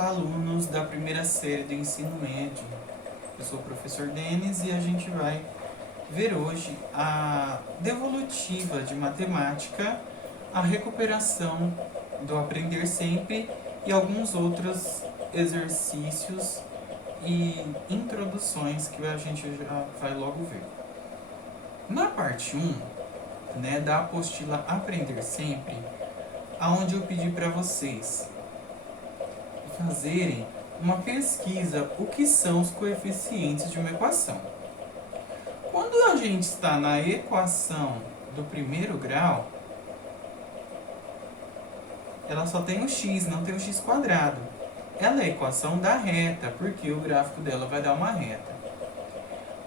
Olá, alunos da primeira série do ensino médio. Eu sou o professor Denis e a gente vai ver hoje a devolutiva de matemática, a recuperação do aprender sempre e alguns outros exercícios e introduções que a gente já vai logo ver. Na parte 1, da apostila Aprender Sempre, aonde eu pedi para vocês fazerem uma pesquisa o que são os coeficientes de uma equação. Quando a gente está na equação do primeiro grau, ela só tem o x, não tem o x quadrado. Ela é a equação da reta, porque o gráfico dela vai dar uma reta.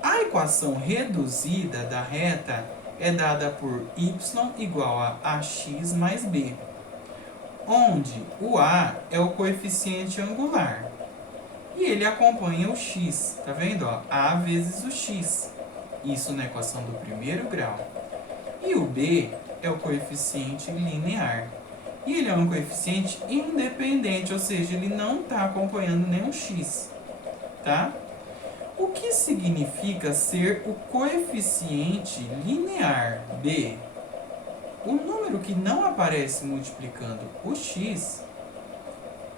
A equação reduzida da reta é dada por y igual a ax mais b, onde o a é o coeficiente angular e ele acompanha o x, tá vendo? A vezes o x, isso na equação do primeiro grau. E o b é o coeficiente linear, e ele é um coeficiente independente, ou seja, ele não está acompanhando nenhum x, tá? O que significa ser o coeficiente linear b? O número que não aparece multiplicando o x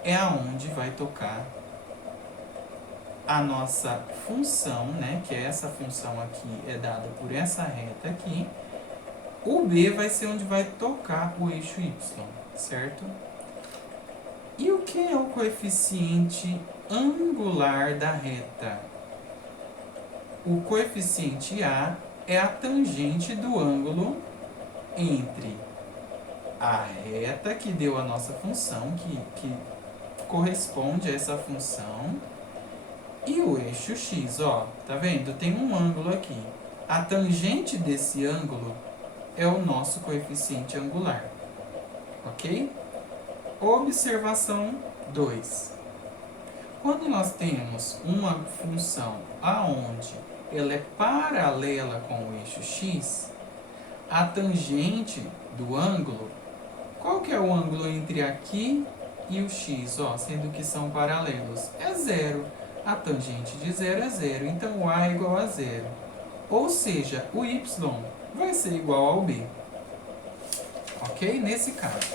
é aonde vai tocar a nossa função, que é essa função aqui, é dada por essa reta aqui. O b vai ser onde vai tocar o eixo y, certo? E o que é o coeficiente angular da reta? O coeficiente a é a tangente do ângulo entre a reta que deu a nossa função, que corresponde a essa função, e o eixo x, tá vendo? Tem um ângulo aqui. A tangente desse ângulo é o nosso coeficiente angular, ok? Observação 2. Quando nós temos uma função aonde ela é paralela com o eixo x, a tangente do ângulo, qual que é o ângulo entre aqui e o x, sendo que são paralelos? É zero. A tangente de zero é zero, então o a é igual a zero. Ou seja, o y vai ser igual ao b. Ok? Nesse caso.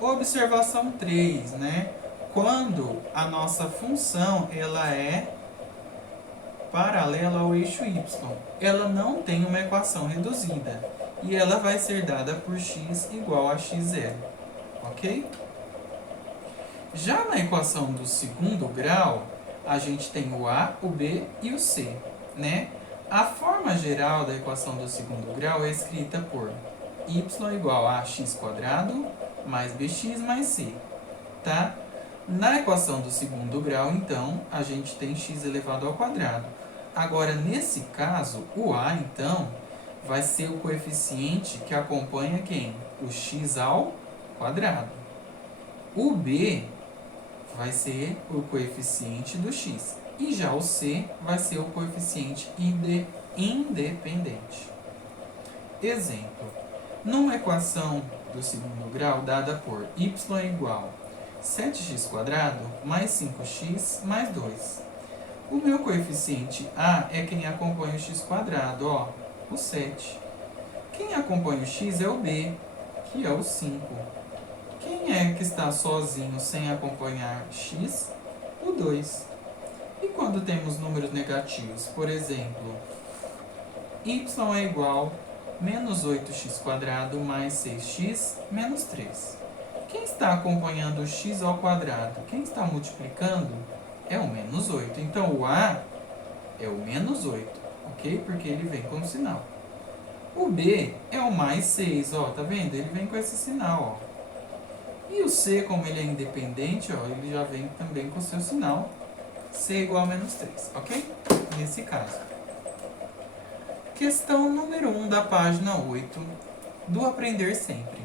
Observação 3, Quando a nossa função ela é paralela ao eixo y, ela não tem uma equação reduzida e ela vai ser dada por x igual a x0, ok? Já na equação do segundo grau, a gente tem o a, o b e o c, A forma geral da equação do segundo grau é escrita por y igual a x² mais bx mais c, tá? Na equação do segundo grau, então, a gente tem x elevado ao quadrado. Agora, nesse caso, o a, então, vai ser o coeficiente que acompanha quem? O x ao quadrado. O b vai ser o coeficiente do x. E já o c vai ser o coeficiente independente. Exemplo. Numa equação do segundo grau dada por y igual a 7x² mais 5x mais 2. O meu coeficiente a é quem acompanha o x², o 7. Quem acompanha o x é o b, que é o 5. Quem é que está sozinho sem acompanhar x? O 2. E quando temos números negativos, por exemplo, y é igual a menos 8x² mais 6x menos 3. Quem está acompanhando o x ao quadrado? Quem está multiplicando é o menos 8. Então, o a é o menos 8, ok? Porque ele vem com o sinal. O b é o mais 6, tá vendo? Ele vem com esse sinal, E o c, como ele é independente, ele já vem também com o seu sinal. C igual a menos 3, ok? Nesse caso. Questão número 1 da página 8 do Aprender Sempre.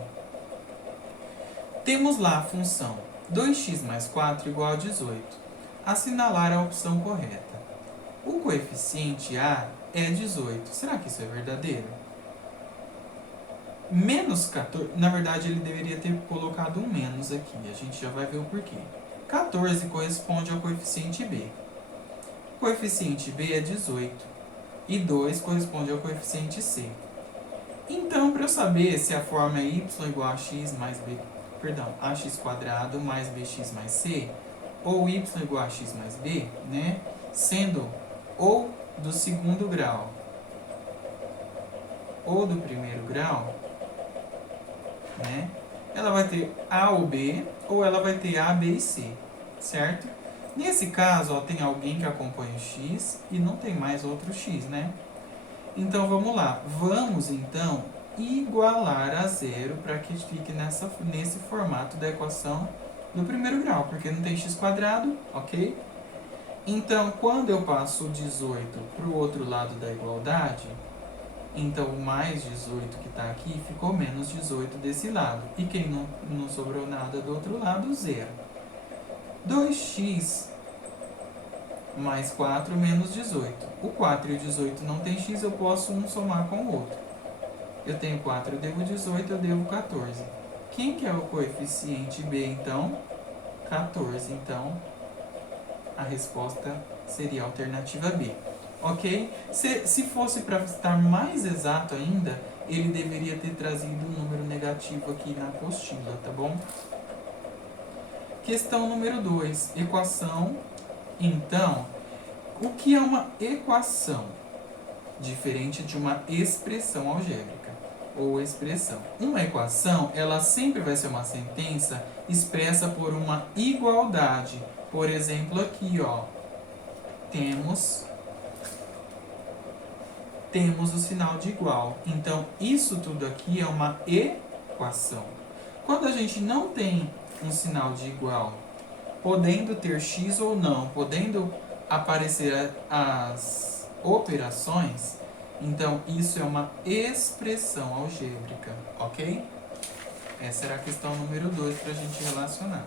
Temos lá a função 2x mais 4 igual a 18. Assinalar a opção correta. O coeficiente a é 18. Será que isso é verdadeiro? Menos 14, na verdade ele deveria ter colocado um menos aqui, a gente já vai ver o porquê. 14 corresponde ao coeficiente B. O coeficiente B é 18 e 2 corresponde ao coeficiente C. Então, para eu saber se a forma é y igual a x mais b, perdão, ax quadrado mais bx mais c, ou y igual a x mais b, né, sendo ou do segundo grau ou do primeiro grau, né, ela vai ter A ou B, ou ela vai ter A, B e C, certo? Nesse caso, ó, tem alguém que acompanha o x e não tem mais outro x, né? Então, vamos lá. Vamos, então, igualar a zero para que fique nesse formato da equação do primeiro grau, porque não tem x quadrado, ok? Então, quando eu passo o 18 para o outro lado da igualdade, então o mais 18 que está aqui ficou menos 18 desse lado. E quem não sobrou nada do outro lado, zero. 2x mais 4 menos 18. O 4 e o 18 não tem x, eu posso um somar com o outro. Eu tenho 4, eu devo 18, eu devo 14. Quem que é o coeficiente B, então? 14. Então, a resposta seria a alternativa B. Ok? Se fosse para estar mais exato ainda, ele deveria ter trazido um número negativo aqui na apostila, tá bom? Questão número 2. Equação. Então, o que é uma equação? Diferente de uma expressão algébrica ou expressão. Uma equação, ela sempre vai ser uma sentença expressa por uma igualdade. Por exemplo, aqui, ó, temos o sinal de igual. Então, isso tudo aqui é uma equação. Quando a gente não tem um sinal de igual, podendo ter x ou não, podendo aparecer as operações, então isso é uma expressão algébrica, ok? Essa era a questão número 2 para a gente relacionar.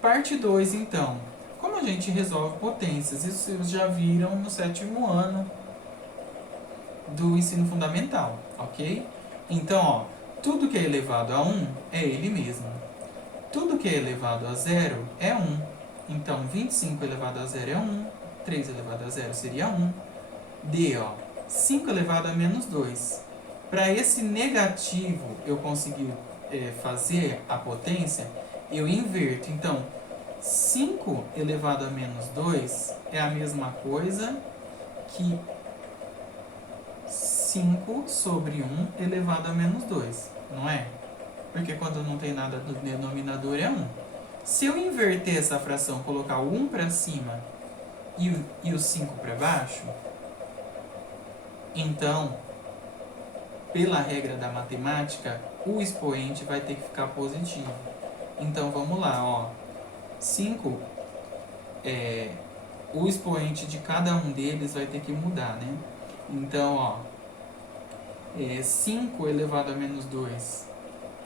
Parte 2, então. Como a gente resolve potências? Isso vocês já viram no 7º ano do ensino fundamental, ok? Então, ó, tudo que é elevado a 1 é ele mesmo. Tudo que é elevado a 0 é 1. Então, 25 elevado a 0 é 1. 3 elevado a 0 seria 1. D, ó, 5 elevado a menos 2. Para esse negativo eu conseguir fazer a potência, eu inverto. Então, 5 elevado a menos 2 é a mesma coisa que 5 sobre 1 elevado a menos 2, não é? Porque quando não tem nada no denominador é 1. Se eu inverter essa fração, colocar o 1 para cima e o 5 para baixo, então, pela regra da matemática, o expoente vai ter que ficar positivo. Então, vamos lá, ó. 5, o expoente de cada um deles vai ter que mudar, né? Então, ó, 5 elevado a menos 2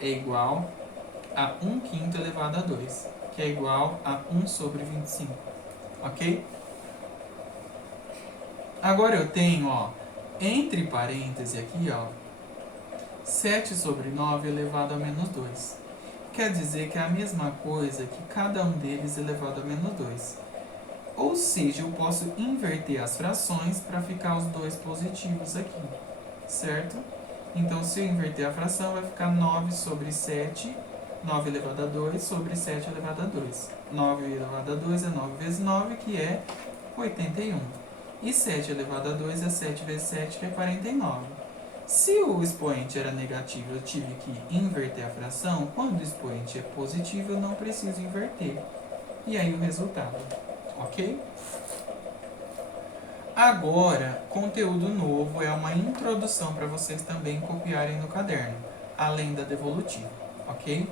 é igual a 1/5 elevado a 2, que é igual a 1 sobre 25, ok? Agora eu tenho, ó, entre parênteses aqui, ó, 7 sobre 9 elevado a menos 2. Quer dizer que é a mesma coisa que cada um deles elevado a menos 2. Ou seja, eu posso inverter as frações para ficar os dois positivos aqui, certo? Então, se eu inverter a fração, vai ficar 9 sobre 7, 9 elevado a 2 sobre 7 elevado a 2. 9 elevado a 2 é 9 vezes 9, que é 81. E 7 elevado a 2 é 7 vezes 7, que é 49. Se o expoente era negativo, eu tive que inverter a fração. Quando o expoente é positivo, eu não preciso inverter. E aí o resultado, ok? Agora, conteúdo novo é uma introdução para vocês também copiarem no caderno, além da devolutiva, ok?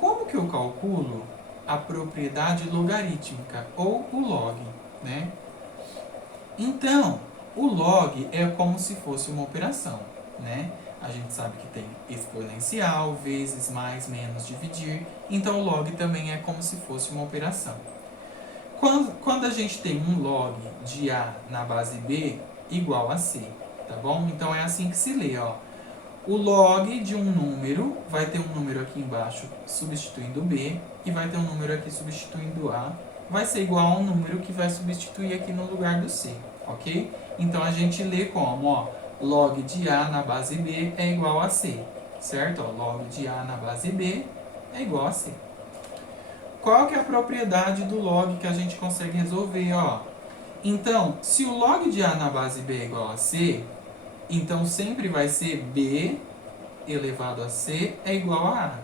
Como que eu calculo a propriedade logarítmica, ou o log, né? Então, o log é como se fosse uma operação, né? A gente sabe que tem exponencial, vezes, mais, menos, dividir. Então, o log também é como se fosse uma operação. Quando a gente tem um log de A na base B igual a C, tá bom? Então, é assim que se lê, ó. O log de um número vai ter um número aqui embaixo substituindo B e vai ter um número aqui substituindo A. Vai ser igual a um número que vai substituir aqui no lugar do C, ok? Então a gente lê como, ó, log de A na base B é igual a C, certo? Ó, log de A na base B é igual a C. Qual que é a propriedade do log que a gente consegue resolver, ó? Então, se o log de A na base B é igual a C, então sempre vai ser B elevado a C é igual a A,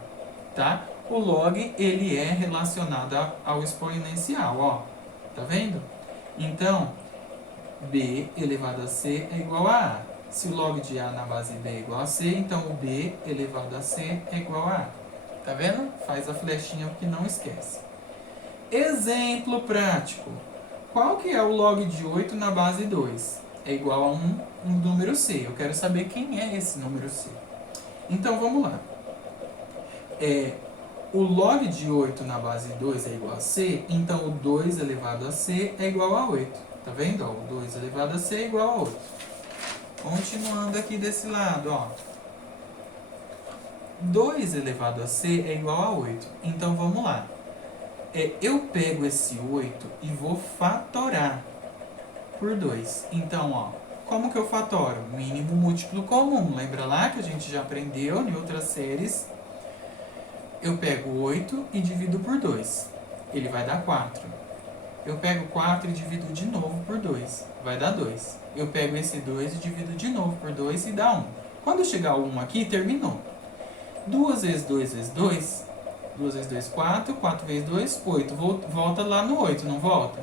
tá? O log, ele é relacionado ao exponencial, ó. Tá vendo? Então, B elevado a C é igual a A. Se o log de A na base B é igual a C, então o B elevado a C é igual a A. Tá vendo? Faz a flechinha que não esquece. Exemplo prático. Qual que é o log de 8 na base 2? É igual a um número C. Eu quero saber quem é esse número C. Então, vamos lá. O log de 8 na base 2 é igual a C, então o 2 elevado a C é igual a 8. Tá vendo? Ó, o 2 elevado a C é igual a 8. Continuando aqui desse lado, ó. 2 elevado a C é igual a 8. Então, vamos lá. Eu pego esse 8 e vou fatorar por 2. Então, ó, como que eu fatoro? Mínimo múltiplo comum. Lembra lá que a gente já aprendeu em outras séries? Eu pego 8 e divido por 2. Ele vai dar 4. Eu pego 4 e divido de novo por 2. Vai dar 2. Eu pego esse 2 e divido de novo por 2 e dá 1. Quando chegar o 1 aqui, terminou. 2 vezes 2 vezes 2... 2 vezes 2, 4. 4 vezes 2, 8. Volta lá no 8, não volta?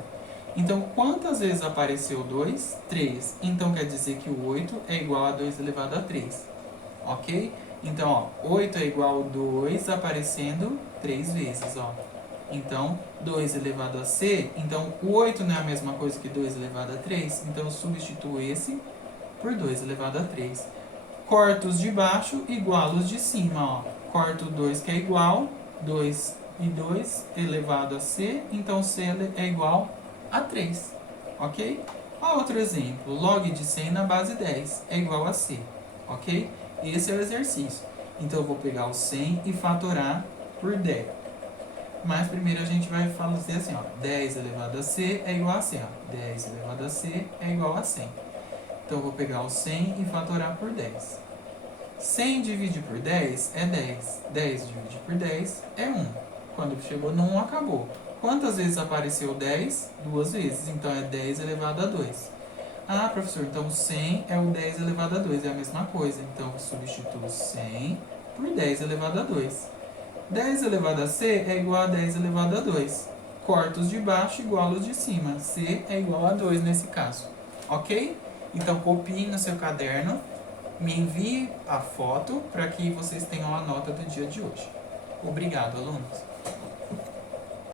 Então, quantas vezes apareceu 2? 3. Então, quer dizer que o 8 é igual a 2 elevado a 3. Ok? Então, ó, 8 é igual a 2 aparecendo 3 vezes, ó. Então, 2 elevado a C. Então, o 8 não é a mesma coisa que 2 elevado a 3. Então, eu substituo esse por 2 elevado a 3. Corto os de baixo, igualo os de cima, ó. Corto 2 que é igual... 2 e 2 elevado a C, então C é igual a 3, ok? Outro exemplo, log de 100 na base 10 é igual a C, ok? Esse é o exercício. Então eu vou pegar o 100 e fatorar por 10. Mas primeiro a gente vai fazer assim, ó, 10 elevado a C é igual a C, ó. 10 elevado a C é igual a 100. Então eu vou pegar o 100 e fatorar por 10. 100 dividido por 10 é 10. 10 dividido por 10 é 1. Quando chegou no 1, acabou. Quantas vezes apareceu 10? 2 vezes. Então, é 10 elevado a 2. Ah, professor, então 100 é o 10 elevado a 2. É a mesma coisa. Então, eu substituo 100 por 10 elevado a 2. 10 elevado a C é igual a 10 elevado a 2. Corto os de baixo igual os de cima. C é igual a 2 nesse caso. Ok? Então, copie no seu caderno. Me envie a foto para que vocês tenham a nota do dia de hoje. Obrigado, alunos.